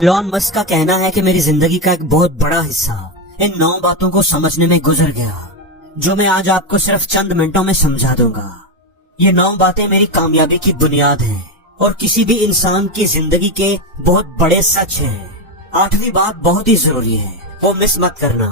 Elon Musk کا کہنا ہے کہ میری زندگی کا ایک بہت بڑا حصہ ان 9 باتوں کو سمجھنے میں گزر گیا جو میں آج آپ کو صرف چند منٹوں میں سمجھا دوں گا۔ یہ 9 باتیں میری کامیابی کی بنیاد ہیں اور کسی بھی انسان کی زندگی کے بہت بڑے سچ ہیں۔ 8ویں بات بہت ہی ضروری ہے، وہ مس مت کرنا۔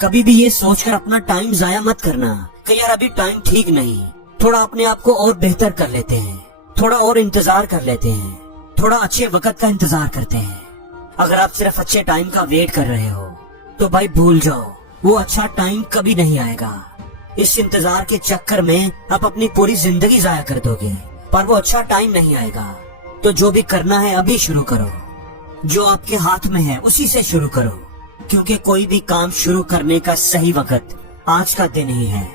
کبھی بھی یہ سوچ کر اپنا ٹائم ضائع مت کرنا کہ یار ابھی ٹائم ٹھیک نہیں، تھوڑا اپنے آپ کو اور بہتر کر لیتے ہیں، تھوڑا اور انتظار کر لیتے ہیں، تھوڑا اچھے وقت کا انتظار کرتے ہیں۔ اگر آپ صرف اچھے ٹائم کا ویٹ کر رہے ہو تو بھائی بھول جاؤ، وہ اچھا ٹائم کبھی نہیں آئے گا۔ اس انتظار کے چکر میں آپ اپنی پوری زندگی ضائع کر دو گے، پر وہ اچھا ٹائم نہیں آئے گا۔ تو جو بھی کرنا ہے ابھی شروع کرو، جو آپ کے ہاتھ میں ہے اسی سے شروع کرو، کیونکہ کوئی بھی کام شروع کرنے کا صحیح وقت آج کا دن ہی ہے۔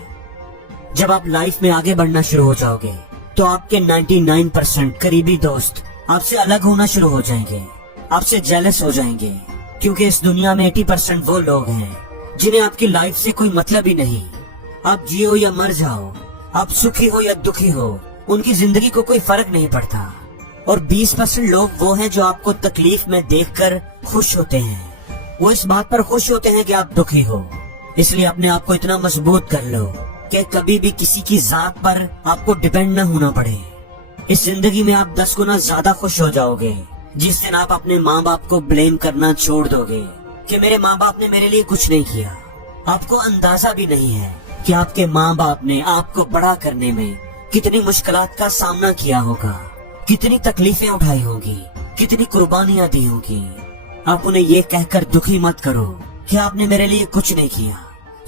جب آپ لائف میں آگے بڑھنا شروع ہو جاؤ گے تو آپ کے 99% قریبی دوست آپ سے الگ ہونا شروع ہو جائیں گے، آپ سے جیلس ہو جائیں گے، کیونکہ اس دنیا میں 80% وہ لوگ ہیں جنہیں آپ کی لائف سے کوئی مطلب ہی نہیں۔ آپ جیو یا مر جاؤ، آپ سکھی ہو یا دکھی ہو، ان کی زندگی کو کوئی فرق نہیں پڑتا۔ اور 20% لوگ وہ ہیں جو آپ کو تکلیف میں دیکھ کر خوش ہوتے ہیں، وہ اس بات پر خوش ہوتے ہیں کہ آپ دکھی ہو۔ اس لیے اپنے آپ کو اتنا مضبوط کر لو کہ کبھی بھی کسی کی ذات پر آپ کو ڈیپینڈ نہ ہونا پڑے۔ اس زندگی میں آپ 10 گنا زیادہ خوش ہو جاؤ گے جس دن آپ اپنے ماں باپ کو بلیم کرنا چھوڑ دو گے کہ میرے ماں باپ نے میرے لیے کچھ نہیں کیا۔ آپ کو اندازہ بھی نہیں ہے کہ آپ کے ماں باپ نے آپ کو بڑا کرنے میں کتنی مشکلات کا سامنا کیا ہوگا، کتنی تکلیفیں اٹھائی ہوگی، کتنی قربانیاں دی ہوگی۔ آپ انہیں یہ کہہ کر دکھی مت کرو کہ آپ نے میرے لیے کچھ نہیں کیا۔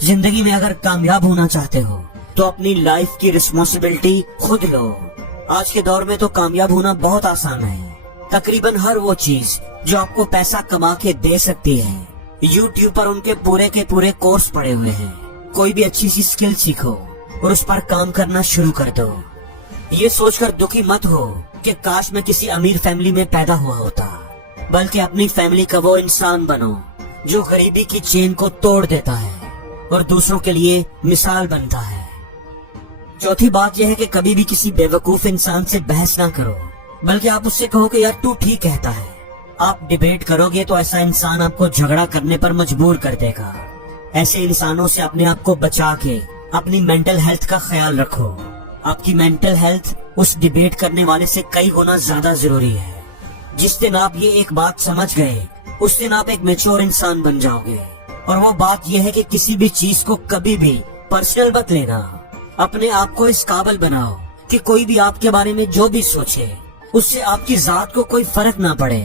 زندگی میں اگر کامیاب ہونا چاہتے ہو تو اپنی لائف کی رسپانسبلٹی خود لو۔ آج کے دور میں تو کامیاب ہونا بہت آسان ہے۔ تقریباً ہر وہ چیز جو آپ کو پیسہ کما کے دے سکتی ہے، یوٹیوب پر ان کے پورے کورس پڑے ہوئے ہیں۔ کوئی بھی اچھی سی سکل سیکھو اور اس پر کام کرنا شروع کر دو۔ یہ سوچ کر دکھی مت ہو کہ کاش میں کسی امیر فیملی میں پیدا ہوا ہوتا، بلکہ اپنی فیملی کا وہ انسان بنو جو غریبی کی چین کو توڑ دیتا ہے اور دوسروں کے لیے مثال بنتا ہے۔ چوتھی بات یہ ہے کہ کبھی بھی کسی بے وقوف انسان سے بحث نہ کرو، بلکہ آپ اس سے کہو کہ یار تو ٹھیک کہتا ہے۔ آپ ڈیبیٹ کرو گے تو ایسا انسان آپ کو جھگڑا کرنے پر مجبور کر دے گا۔ ایسے انسانوں سے اپنے آپ کو بچا کے اپنی مینٹل ہیلتھ کا خیال رکھو۔ آپ کی مینٹل ہیلتھ اس ڈیبیٹ کرنے والے سے کئی گنا زیادہ ضروری ہے۔ جس دن آپ یہ ایک بات سمجھ گئے اس دن آپ ایک میچور انسان بن جاؤ گے، اور وہ بات یہ ہے کہ کسی بھی چیز کو کبھی بھی پرسنل مت لینا۔ اپنے آپ کو اس قابل بناؤ کہ کوئی بھی آپ کے بارے میں جو بھی سوچے اس سے آپ کی ذات کو کوئی فرق نہ پڑے۔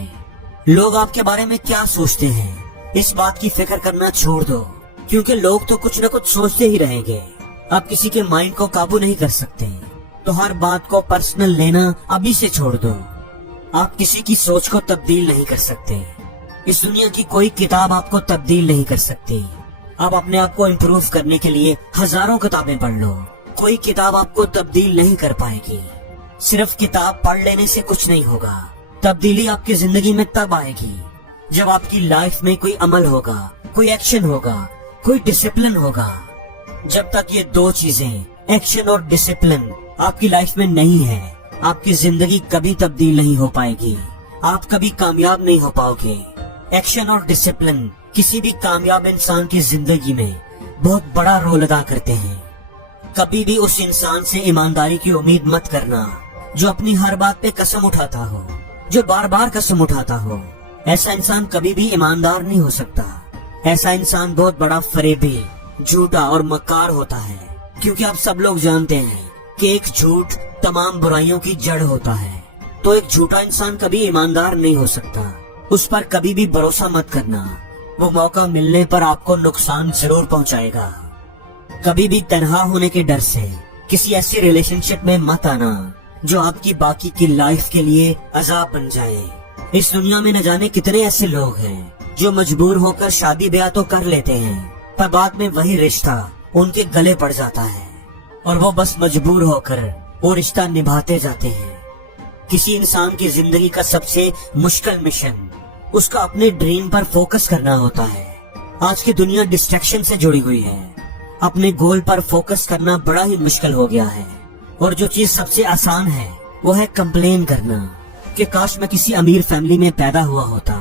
لوگ آپ کے بارے میں کیا سوچتے ہیں اس بات کی فکر کرنا چھوڑ دو، کیونکہ لوگ تو کچھ نہ کچھ سوچتے ہی رہیں گے۔ آپ کسی کے مائنڈ کو قابو نہیں کر سکتے، تو ہر بات کو پرسنل لینا ابھی سے چھوڑ دو۔ آپ کسی کی سوچ کو تبدیل نہیں کر سکتے، اس دنیا کی کوئی کتاب آپ کو تبدیل نہیں کر سکتی۔ آپ اپنے آپ کو امپروو کرنے کے لیے ہزاروں کتابیں پڑھ لو، کوئی کتاب آپ کو تبدیل نہیں کر پائے گی۔ صرف کتاب پڑھ لینے سے کچھ نہیں ہوگا، تبدیلی آپ کی زندگی میں تب آئے گی جب آپ کی لائف میں کوئی عمل ہوگا، کوئی ایکشن ہوگا، کوئی ڈسپلن ہوگا۔ جب تک یہ 2 چیزیں ایکشن اور ڈسپلن آپ کی لائف میں نہیں ہے، آپ کی زندگی کبھی تبدیل نہیں ہو پائے گی، آپ کبھی کامیاب نہیں ہو پاؤ گے۔ ایکشن اور ڈسپلن کسی بھی کامیاب انسان کی زندگی میں بہت بڑا رول ادا کرتے ہیں۔ کبھی بھی اس انسان سے ایمانداری کی امید مت کرنا جو اپنی ہر بات پہ قسم اٹھاتا ہو، جو بار بار قسم اٹھاتا ہو۔ ایسا انسان کبھی بھی ایماندار نہیں ہو سکتا۔ ایسا انسان بہت بڑا فریبی، جھوٹا اور مکار ہوتا ہے، کیونکہ آپ سب لوگ جانتے ہیں کہ ایک جھوٹ تمام برائیوں کی جڑ ہوتا ہے۔ تو ایک جھوٹا انسان کبھی ایماندار نہیں ہو سکتا، اس پر کبھی بھی بھروسہ مت کرنا، وہ موقع ملنے پر آپ کو نقصان ضرور پہنچائے گا۔ کبھی بھی تنہا ہونے کے ڈر سے کسی ایسی ریلیشن شپ میں مت آنا جو آپ کی باقی کی لائف کے لیے عذاب بن جائے۔ اس دنیا میں نہ جانے کتنے ایسے لوگ ہیں جو مجبور ہو کر شادی بیاہ تو کر لیتے ہیں، پر بعد میں وہی رشتہ ان کے گلے پڑ جاتا ہے اور وہ بس مجبور ہو کر وہ رشتہ نبھاتے جاتے ہیں۔ کسی انسان کی زندگی کا سب سے مشکل مشن اس کا اپنے ڈریم پر فوکس کرنا ہوتا ہے۔ آج کی دنیا ڈسٹریکشن سے جڑی ہوئی ہے، اپنے گول پر فوکس کرنا بڑا ہی مشکل ہو گیا ہے، اور جو چیز سب سے آسان ہے وہ ہے کمپلین کرنا کہ کاش میں کسی امیر فیملی میں پیدا ہوا ہوتا،